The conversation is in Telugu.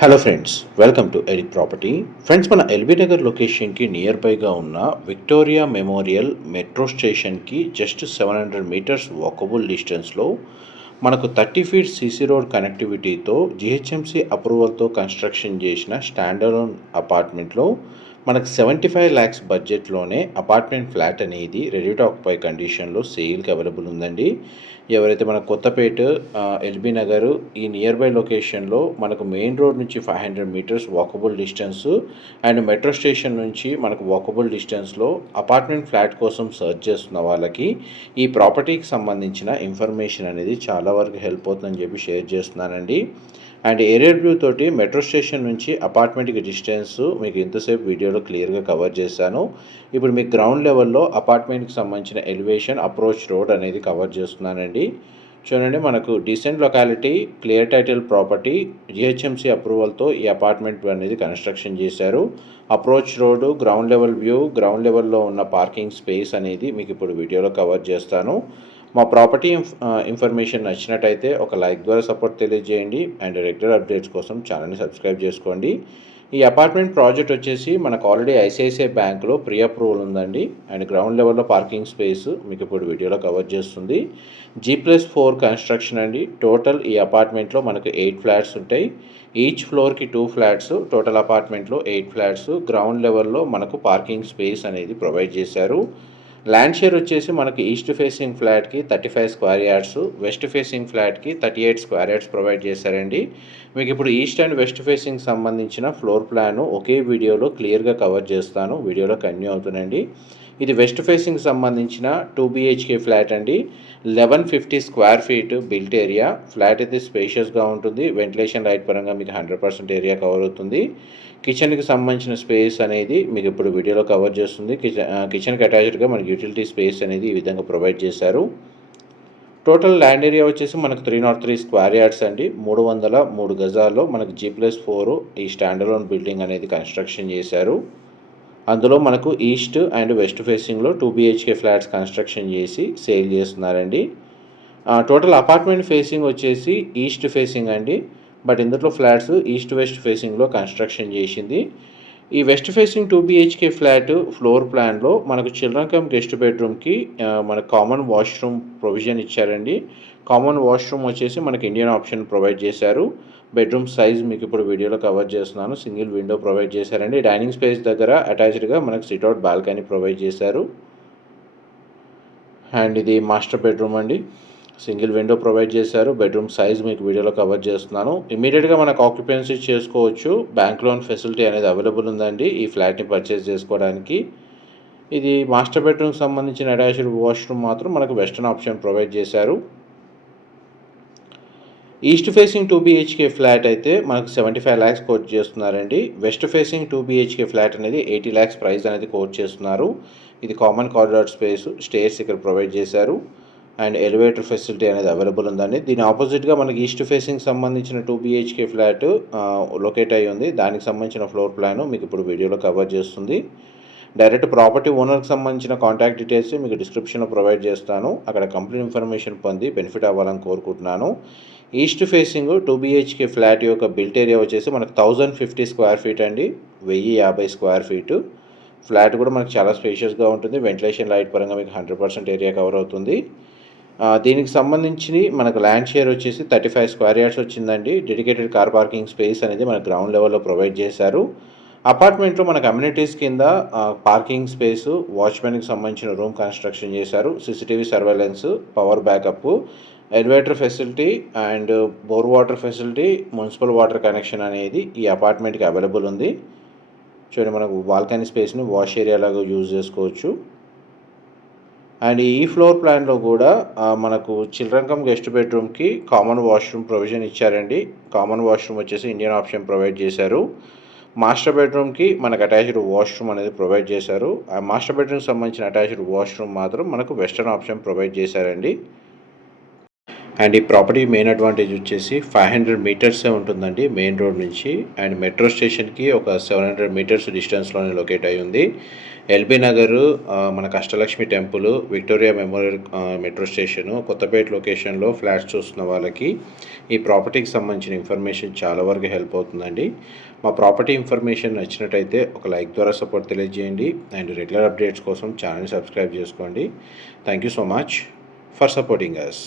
Hello friends, welcome to edit property. Friends, మన ఎల్బీ నగర్ లొకేషన్కి నియర్ బైగా ఉన్న విక్టోరియా మెమోరియల్ మెట్రో స్టేషన్కి జస్ట్ 700 మీటర్స్ వాకబుల్ డిస్టెన్స్లో మనకు 30 ఫీట్ సీసీ రోడ్ కనెక్టివిటీతో జిహెచ్ఎంసీ అప్రూవల్తో కన్స్ట్రక్షన్ చేసిన స్టాండర్డ్ అపార్ట్మెంట్లో మనకు 75 lakhs బడ్జెట్లోనే అపార్ట్మెంట్ ఫ్లాట్ అనేది రెడీ టు ఆక్యుపై కండిషన్లో సేల్కి అవైలబుల్ ఉందండి. ఎవరైతే మన కొత్తపేట ఎల్బీ నగర్ ఈ నియర్ బై లొకేషన్లో మనకు మెయిన్ రోడ్ నుంచి 500 metres walkable distance and metro station నుంచి మనకు వాకబుల్ డిస్టెన్స్లో అపార్ట్మెంట్ ఫ్లాట్ కోసం సర్చ్ చేస్తున్న వాళ్ళకి ఈ ప్రాపర్టీకి సంబంధించిన ఇన్ఫర్మేషన్ అనేది చాలా వరకు హెల్ప్ అవుతుందని చెప్పి షేర్ చేస్తున్నానండి. అండ్ ఏరియర్ వ్యూ తోటి మెట్రో స్టేషన్ నుంచి అపార్ట్మెంట్కి డిస్టెన్స్ మీకు ఇంతసేపు వీడియోలో క్లియర్గా కవర్ చేశాను. ఇప్పుడు మీకు గ్రౌండ్ లెవెల్లో అపార్ట్మెంట్కి సంబంధించిన ఎలివేషన్ అప్రోచ్ రోడ్ అనేది కవర్ చేస్తున్నానండి. చూడండి, మనకు decent locality, clear title property, GHMC అప్రూవల్తో ఈ అపార్ట్మెంట్ అనేది కన్స్ట్రక్షన్ చేశారు. Approach road, ground level view, ground లెవెల్లో ఉన్న పార్కింగ్ స్పేస్ అనేది మీకు ఇప్పుడు వీడియోలో కవర్ చేస్తాను. మా ప్రాపర్టీ ఇన్ఫర్మేషన్ నచ్చినట్టయితే ఒక లైక్ ద్వారా సపోర్ట్ తెలియజేయండి అండ్ రెగ్యులర్ అప్డేట్స్ కోసం ఛానల్ని సబ్స్క్రైబ్ చేసుకోండి. ఈ అపార్ట్మెంట్ ప్రాజెక్ట్ వచ్చేసి మనకు ఆల్రెడీ ఐసిఐసిఐ బ్యాంకులో ప్రీ అప్రూవల్ ఉందండి. అండ్ గ్రౌండ్ లెవెల్లో పార్కింగ్ స్పేస్ మీకు ఇప్పుడు వీడియోలో కవర్ చేస్తుంది. G+4 కన్స్ట్రక్షన్ అండి. టోటల్ ఈ అపార్ట్మెంట్లో మనకు 8 ఫ్లాట్స్ ఉంటాయి. ఈచ్ ఫ్లోర్కి 2 ఫ్లాట్స్, టోటల్ అపార్ట్మెంట్లో 8 ఫ్లాట్స్. గ్రౌండ్ లెవెల్లో మనకు పార్కింగ్ స్పేస్ అనేది ప్రొవైడ్ చేశారు. ల్యాండ్ షేర్ వచ్చేసి మనకి ఈస్ట్ ఫేసింగ్ ఫ్లాట్కి 35 స్క్వేర్ యార్డ్స్, వెస్ట్ ఫేసింగ్ ఫ్లాట్కి 38 స్క్వేర్ యార్డ్స్ ప్రొవైడ్ చేశారండి. మీకు ఇప్పుడు ఈస్ట్ అండ్ వెస్ట్ ఫేసింగ్ సంబంధించిన ఫ్లోర్ ప్లాను ఒకే వీడియోలో క్లియర్గా కవర్ చేస్తాను. వీడియోలో కంటిన్యూ అవుతుందండి. ఇది వెస్ట్ ఫేసింగ్ సంబంధించిన 2 BHK ఫ్లాట్ అండి. 1150 square feet built area. Flat అయితే స్పేషియస్గా ఉంటుంది. వెంటిలేషన్ లైట్ పరంగా మీకు 100% ఏరియా కవర్ అవుతుంది. కిచెన్కి సంబంధించిన స్పేస్ అనేది మీకు ఇప్పుడు వీడియోలో కవర్ చేస్తుంది. కిచెన్కి అటాచ్డ్గా మనకి యూటిలిటీ స్పేస్ అనేది ఈ విధంగా ప్రొవైడ్ చేశారు. టోటల్ ల్యాండ్ ఏరియా వచ్చేసి మనకు 303 స్క్వేర్ యార్డ్స్ అండి. 303 గజాల్లో మనకు G+4 ఈ స్టాండర్లోన్ బిల్డింగ్ అనేది కన్స్ట్రక్షన్ చేశారు. అందులో మనకు ఈస్ట్ అండ్ వెస్ట్ ఫేసింగ్లో 2 BHK ఫ్లాట్స్ కన్స్ట్రక్షన్ చేసి సేల్ చేస్తున్నారండి. టోటల్ అపార్ట్మెంట్ ఫేసింగ్ వచ్చేసి ఈస్ట్ ఫేసింగ్ అండి. బట్ ఇందులో ఫ్లాట్స్ ఈస్ట్ వెస్ట్ ఫేసింగ్లో కన్స్ట్రక్షన్ చేసింది. ఈ west facing 2 BHK flat floor ప్లాన్లో మనకు చిల్డ్రన్ కమ్ గెస్ట్ బెడ్రూమ్కి మనకు కామన్ వాష్రూమ్ ప్రొవిజన్ ఇచ్చారండి. కామన్ వాష్రూమ్ వచ్చేసి మనకి ఇండియన్ ఆప్షన్ ప్రొవైడ్ చేశారు. బెడ్రూమ్ సైజ్ మీకు ఇప్పుడు వీడియోలో కవర్ చేస్తున్నాను. సింగిల్ విండో ప్రొవైడ్ చేశారండి. డైనింగ్ స్పేస్ దగ్గర అటాచ్డ్గా మనకు సిట్అవుట్ బాల్కనీ ప్రొవైడ్ చేశారు. అండ్ ఇది మాస్టర్ బెడ్రూమ్ అండి. సింగిల్ విండో ప్రొవైడ్ చేశారు. బెడ్రూమ్ సైజ్ మీకు వీడియోలో కవర్ చేస్తున్నాను. ఇమీడియట్గా మనకు ఆక్యుపెన్సీ చేసుకోవచ్చు. బ్యాంక్ లోన్ ఫెసిలిటీ అనేది అవైలబుల్ ఉందండి ఈ ఫ్లాట్ని పర్చేస్ చేసుకోవడానికి. ఇది మాస్టర్ బెడ్రూమ్కి సంబంధించిన అటాచ్డ్ వాష్రూమ్ మాత్రం మనకు వెస్టర్న్ ఆప్షన్ ప్రొవైడ్ చేశారు. ఈస్ట్ ఫేసింగ్ 2 BHK ఫ్లాట్ అయితే మనకు 75 lakhs కోట్ చేస్తున్నారండి. వెస్ట్ ఫేసింగ్ 2 BHK ఫ్లాట్ అనేది 80 lakhs ప్రైస్ అనేది కోట్ చేస్తున్నారు. ఇది కామన్ కారిడార్ స్పేస్, స్టేర్స్ ఇక్కడ ప్రొవైడ్ చేశారు. అండ్ ఎలివేటర్ ఫెసిలిటీ అనేది అవైలబుల్ ఉందండి. దీని ఆపోజిట్గా మనకి ఈస్ట్ ఫేసింగ్ సంబంధించిన 2 BHK ఫ్లాట్ లొకేట్ అయ్యి ఉంది. దానికి సంబంధించిన ఫ్లోర్ ప్లాను మీకు ఇప్పుడు వీడియోలో కవర్ చేస్తుంది. డైరెక్ట్ ప్రాపర్టీ ఓనర్కి సంబంధించిన కాంటాక్ట్ డీటెయిల్స్ మీకు డిస్క్రిప్షన్లో ప్రొవైడ్ చేస్తాను. అక్కడ కంప్లీట్ ఇన్ఫర్మేషన్ పొంది బెనిఫిట్ అవ్వాలని కోరుకుంటున్నాను. ఈస్ట్ ఫేసింగ్ 2 BHK ఫ్లాట్ యొక్క బిల్ట్ ఏరియా వచ్చేసి మనకు 1050 స్క్వేర్ ఫీట్ అండి. 1050 స్క్వేర్ ఫీటు. ఫ్లాట్ కూడా మనకు చాలా స్పేషియస్గా ఉంటుంది. వెంటిలేషన్ లైట్ పరంగా మీకు 100% ఏరియా కవర్ అవుతుంది. దీనికి సంబంధించి మనకు ల్యాండ్ షేర్ వచ్చేసి 35 స్క్వేర్ యార్డ్స్ వచ్చిందండి. డెడికేటెడ్ కార్ పార్కింగ్ స్పేస్ అనేది మన గ్రౌండ్ లెవెల్లో ప్రొవైడ్ చేశారు. అపార్ట్మెంట్లో మనకు అమ్యూనిటీస్ కింద పార్కింగ్ స్పేసు, వాచ్మెన్కి సంబంధించిన రూమ్ కన్స్ట్రక్షన్ చేశారు. CCTV surveillance, power backup, elevator facility and bore water facility, municipal water connection అనేది ఈ అపార్ట్మెంట్కి అవైలబుల్ ఉంది. చూడండి, మనకు బాల్కనీ స్పేస్ని వాష్ ఏరియా లాగా యూజ్ చేసుకోవచ్చు. అండ్ ఈ ఫ్లోర్ ప్లాన్లో కూడా మనకు చిల్డ్రన్ కమ్ గెస్ట్ బెడ్రూమ్కి కామన్ వాష్రూమ్ ప్రొవిజన్ ఇచ్చారండి. కామన్ వాష్రూమ్ వచ్చేసి ఇండియన్ ఆప్షన్ ప్రొవైడ్ చేశారు. మాస్టర్ బెడ్రూమ్కి మనకు అటాచ్డ్ వాష్రూమ్ అనేది ప్రొవైడ్ చేశారు. ఆ మాస్టర్ బెడ్రూమ్కి సంబంధించిన అటాచ్డ్ వాష్రూమ్ మాత్రం మనకు వెస్టర్న్ ఆప్షన్ ప్రొవైడ్ చేశారండి. అండ్ ఈ ప్రాపర్టీ మెయిన్ అడ్వాంటేజ్ వచ్చేసి 500 మీటర్సే ఉంటుందండి మెయిన్ రోడ్ నుంచి. అండ్ మెట్రో స్టేషన్కి ఒక 700 మీటర్స్ డిస్టెన్స్లోనే లొకేట్ అయి ఉంది. ఎల్బీ నగర్, మన Ashtalakshmi temple, Victoria Memorial, metro station, Kothapeta లొకేషన్లో ఫ్లాట్స్ చూస్తున్న వాళ్ళకి ఈ ప్రాపర్టీకి సంబంధించిన ఇన్ఫర్మేషన్ చాలా వరకు హెల్ప్ అవుతుందండి. మా ప్రాపర్టీ ఇన్ఫర్మేషన్ నచ్చినట్టయితే ఒక లైక్ ద్వారా సపోర్ట్ తెలియజేయండి. అండ్ రెగ్యులర్ అప్డేట్స్ కోసం ఛానల్ని సబ్స్క్రైబ్ చేసుకోండి. Thank you so much for supporting us.